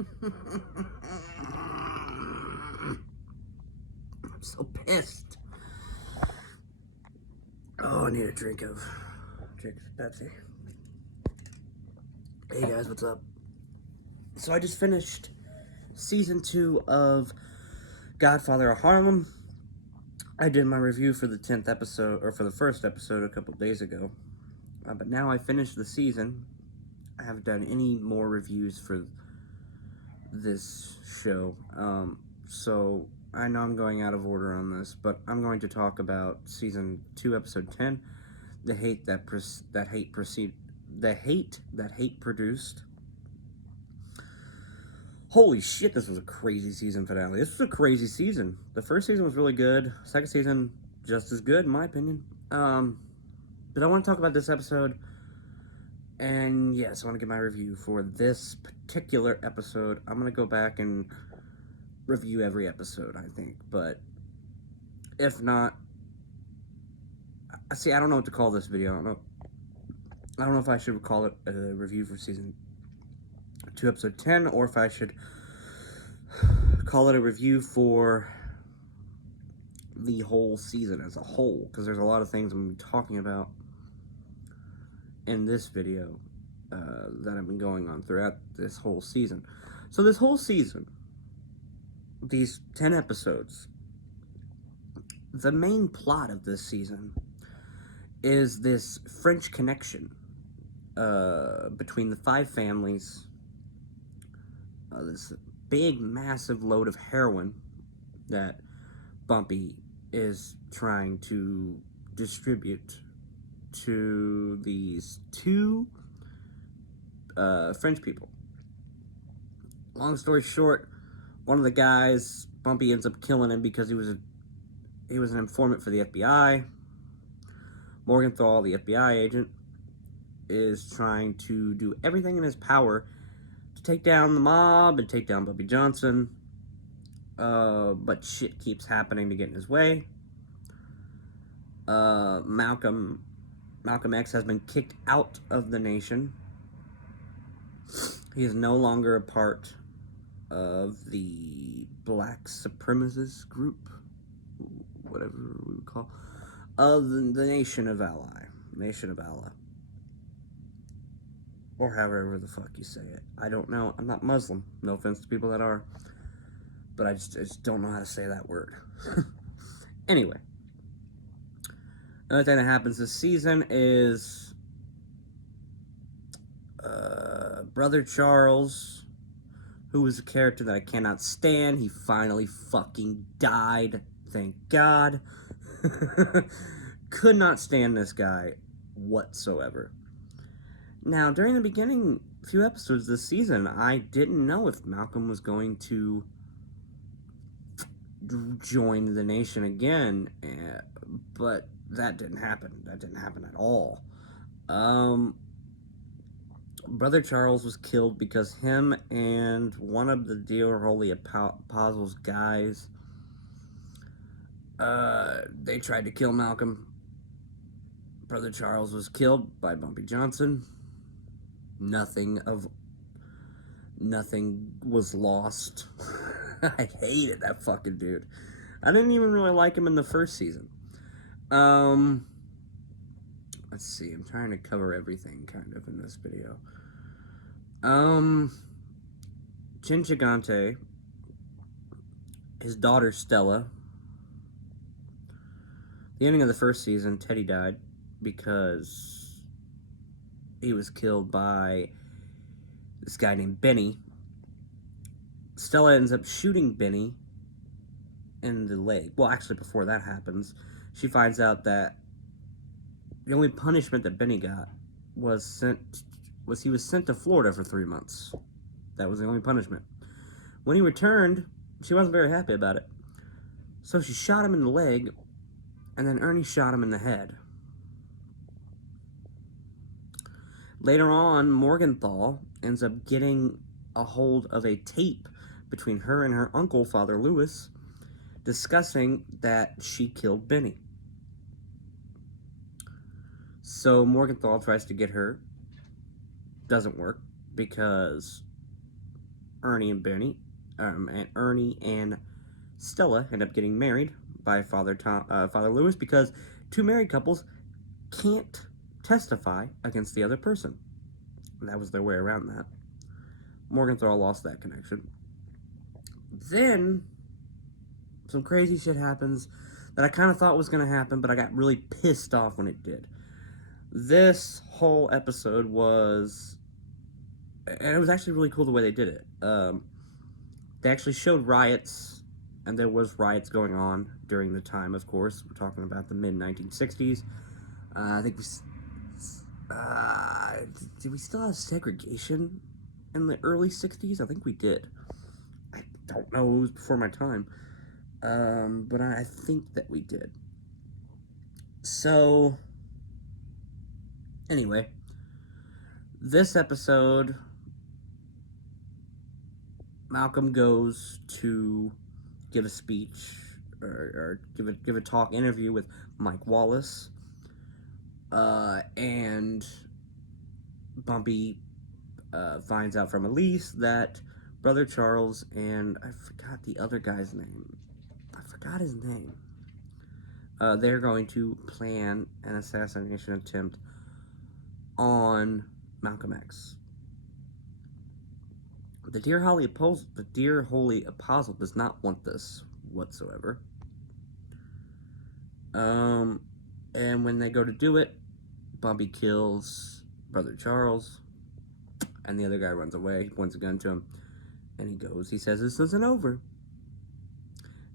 I'm so pissed. Oh, I need a drink of Pepsi. Hey guys, what's up? So I just finished season 2 of Godfather of Harlem. I did my review for the 10th episode, or for the first episode a couple days ago. But now I finished the season. I haven't done any more reviews for this show. So I know I'm going out of order on this, but I'm going to talk about season 2, episode 10, the hate that hate produced. Holy shit, this was a crazy season finale. This was a crazy season. The first season was really good. Second season, just as good, in my opinion. But I want to talk about this episode. And yes, I want to give my review for this particular episode. I'm going to go back and review every episode, I think. But if not, see, I don't know what to call this video. I don't know if I should call it a review for season 2, episode 10, or if I should call it a review for the whole season as a whole, because there's a lot of things I'm going to be talking about in this video that have been going on throughout this whole season. So this whole season, these 10 episodes, the main plot of this season is this French connection between the 5 families, this big, massive load of heroin that Bumpy is trying to distribute to these 2 French people. Long story short, one of the guys, Bumpy ends up killing him because he was an informant for the FBI. Morgenthau, the FBI agent, is trying to do everything in his power to take down the mob and take down Bumpy Johnson. But shit keeps happening to get in his way. Malcolm X has been kicked out of the nation. He is no longer a part of the black supremacist group, whatever we would call, of the Nation of Allah. Or however the fuck you say it. I don't know. I'm not Muslim. No offense to people that are. But I just don't know how to say that word. Anyway. Another thing that happens this season is Brother Charles, who was a character that I cannot stand. He finally fucking died. Thank God. Could not stand this guy whatsoever. Now, during the beginning few episodes this season, I didn't know if Malcolm was going to join the nation again, but that didn't happen. That didn't happen at all. Brother Charles was killed because him and one of the Dearholy Apostles guys, they tried to kill Malcolm. Brother Charles was killed by Bumpy Johnson. Nothing was lost. I hated that fucking dude. I didn't even really like him in the first season. Let's see, I'm trying to cover everything kind of in this video. Chin Gigante, his daughter Stella. The ending of the first season, Teddy died because he was killed by this guy named Benny. Stella ends up shooting Benny in the leg. Well, actually, before that happens, she finds out that the only punishment that Benny got was he was sent to Florida for 3 months. That was the only punishment. When he returned, she wasn't very happy about it. So she shot him in the leg, and then Ernie shot him in the head. Later on, Morgenthau ends up getting a hold of a tape between her and her uncle, Father Lewis, discussing that she killed Benny. So Morgenthau tries to get her. Doesn't work because Ernie and Benny, and Ernie and Stella end up getting married by Father Lewis, because two married couples can't testify against the other person. That was their way around that. Morgenthau lost that connection. Then some crazy shit happens that I kind of thought was going to happen, but I got really pissed off when it did. This whole episode was, and it was actually really cool the way they did it. They actually showed riots, and there was riots going on during the time, of course. We're talking about the mid-1960s. I think did we still have segregation in the early 60s? I think we did. I don't know, it was before my time. But I think that we did. So, anyway, this episode, Malcolm goes to give a speech or give a talk interview with Mike Wallace, and Bumpy finds out from Elise that Brother Charles and I forgot the other guy's name. I forgot his name. They're going to plan an assassination attempt on Malcolm X. The Dear Holy Apostle does not want this whatsoever. And when they go to do it, Bumpy kills Brother Charles, and the other guy runs away. He points a gun to him, and he goes. He says, "This isn't over."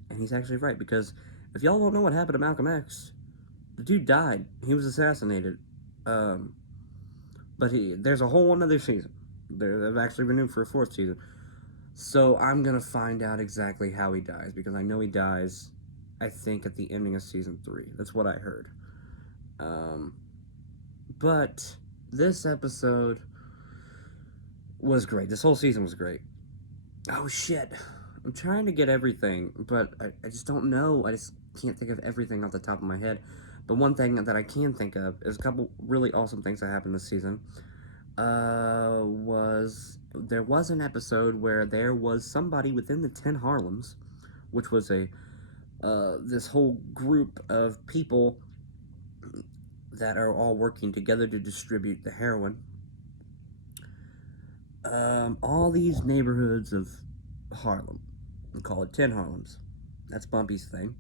And he's actually right, because if y'all don't know what happened to Malcolm X, the dude died. He was assassinated. But there's a whole another season. They've actually renewed for a 4th season. So I'm going to find out exactly how he dies, because I know he dies, I think, at the ending of season 3. That's what I heard. But this episode was great. This whole season was great. Oh, shit. I'm trying to get everything, but I just don't know. I just can't think of everything off the top of my head. But one thing that I can think of is a couple really awesome things that happened this season. There was an episode where there was somebody within the 10 Harlems, which was this whole group of people that are all working together to distribute the heroin. All these neighborhoods of Harlem, we call it 10 Harlems. That's Bumpy's thing.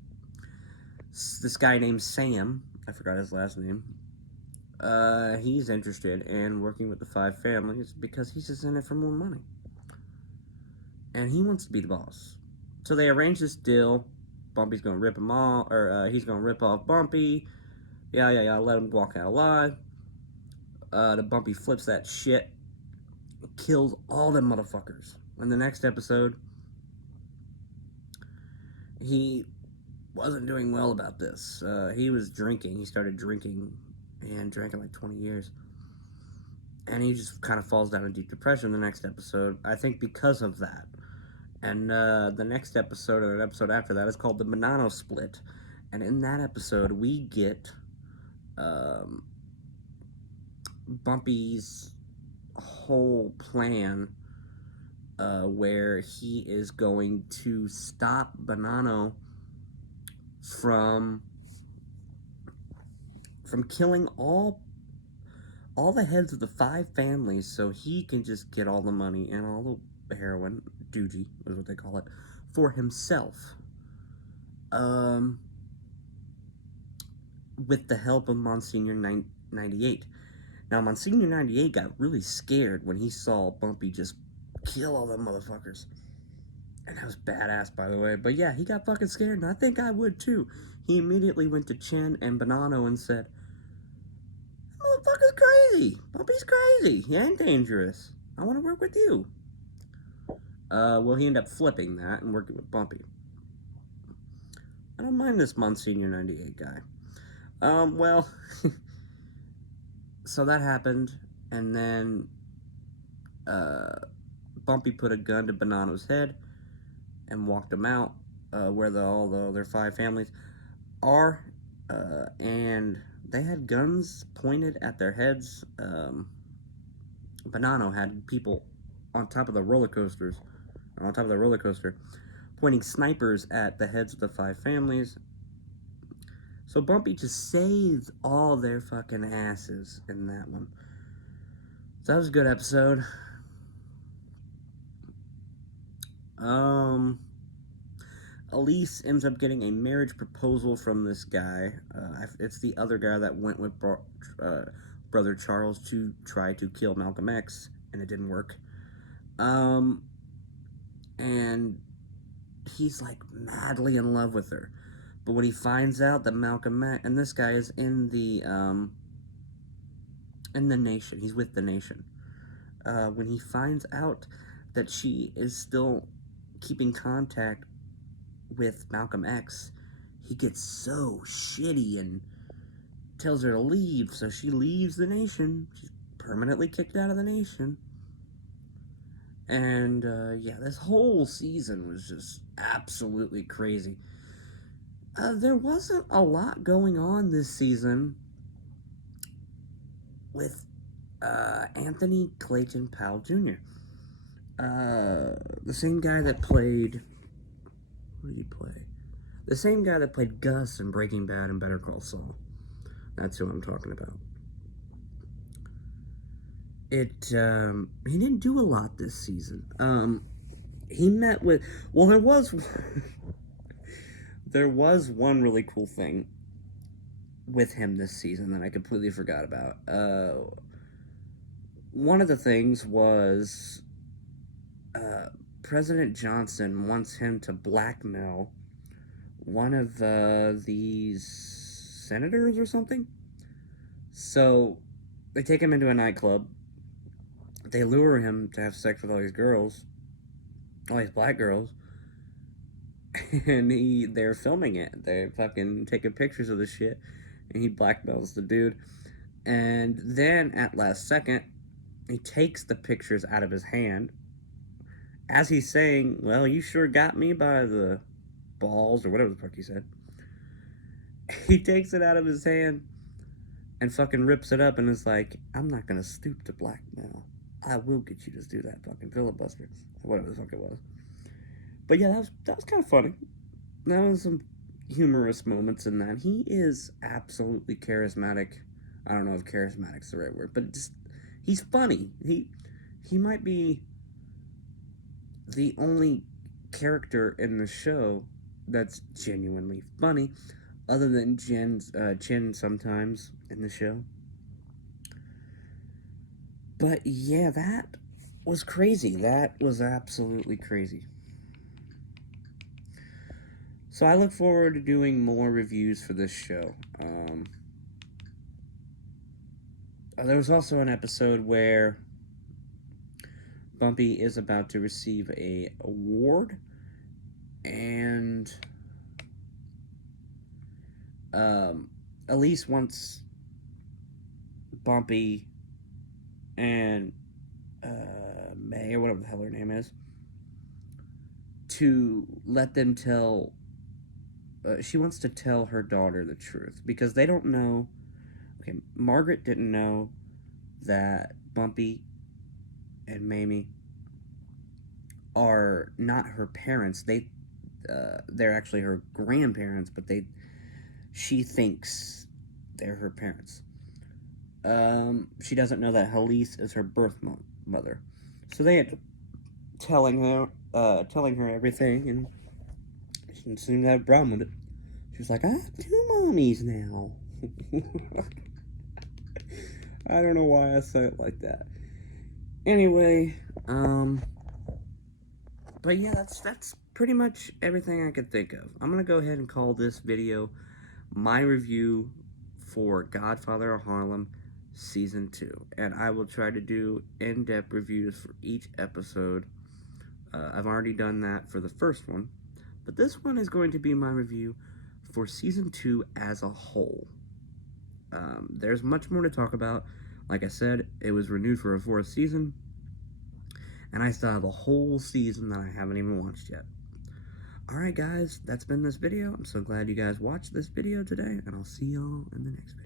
This guy named Sam, I forgot his last name, he's interested in working with the 5 families because he's just in it for more money. And he wants to be the boss. So they arrange this deal. Bumpy's gonna rip him off, or he's gonna rip off Bumpy. Yeah, let him walk out alive. The Bumpy flips that shit, kills all them motherfuckers. In the next episode, he wasn't doing well about this. He was drinking. He started drinking and drank in like 20 years. And he just kind of falls down in deep depression in the next episode, I think because of that. And the next episode, or an episode after that, is called The Bonanno Split. And in that episode, we get Bumpy's whole plan, where he is going to stop Bonanno from killing all the heads of the 5 families, so he can just get all the money and all the heroin, doogie is what they call it, for himself. With the help of Monsignor 98. Now, Monsignor 98 got really scared when he saw Bumpy just kill all them motherfuckers. And that was badass, by the way. But yeah, he got fucking scared, and I think I would too. He immediately went to Chen and Bonanno and said, "Motherfucker's crazy. Bumpy's crazy. He ain't dangerous. I want to work with you." Well, he ended up flipping that and working with Bumpy. I don't mind this Monsignor 98 guy. Well, so that happened, and then Bumpy put a gun to Bonanno's head and walked him out, where all the other 5 families are, and they had guns pointed at their heads. Bonanno had people on top of the roller coasters, on top of the roller coaster, pointing snipers at the heads of the 5 families. So Bumpy just saved all their fucking asses in that one. So that was a good episode. Elise ends up getting a marriage proposal from this guy. It's the other guy that went with Brother Charles to try to kill Malcolm X, and it didn't work. And he's like madly in love with her. But when he finds out that Malcolm X, and this guy is in the Nation, he's with the Nation. When he finds out that she is still keeping contact with Malcolm X, he gets so shitty and tells her to leave, so she leaves the Nation. She's permanently kicked out of the Nation. And, yeah, this whole season was just absolutely crazy. There wasn't a lot going on this season with Anthony Clayton Powell Jr. The same guy that played... What did he play? The same guy that played Gus in Breaking Bad and Better Call Saul. That's who I'm talking about. He didn't do a lot this season. He met with... Well, there was one really cool thing with him this season that I completely forgot about. One of the things was President Johnson wants him to blackmail one of these senators or something. So they take him into a nightclub. They lure him to have sex with all these girls, all these black girls, and they're filming it. They're fucking taking pictures of the shit, and he blackmails the dude. And then at last second, he takes the pictures out of his hand as he's saying, "Well, you sure got me by the balls," or whatever the fuck he said. He takes it out of his hand and fucking rips it up and is like, "I'm not gonna stoop to blackmail. I will get you to do that fucking filibuster," whatever the fuck it was. But yeah, that was kind of funny. That was some humorous moments in that. He is absolutely charismatic. I don't know if charismatic's the right word, but just he's funny. He might be the only character in the show that's genuinely funny, other than Chin sometimes in the show. But yeah, that was crazy. That was absolutely crazy. So I look forward to doing more reviews for this show. There was also an episode where Bumpy is about to receive an award, and Elise wants Bumpy and May, or whatever the hell her name is, to let them tell... she wants to tell her daughter the truth, because they don't know... Okay, Margaret didn't know that Bumpy and Mamie are not her parents. They're actually her grandparents, but she thinks they're her parents. She doesn't know that Elise is her birth mother. So they had telling her everything, and she didn't seem to have a problem with it. She was like, "I have 2 mommies now." I don't know why I said it like that. Anyway, but yeah, that's pretty much everything I could think of. I'm gonna go ahead and call this video my review for Godfather of Harlem Season 2. And I will try to do in-depth reviews for each episode. I've already done that for the first one. But this one is going to be my review for Season 2 as a whole. There's much more to talk about. Like I said, it was renewed for a 4th season. And I still have a whole season that I haven't even watched yet. Alright guys, that's been this video. I'm so glad you guys watched this video today. And I'll see y'all in the next video.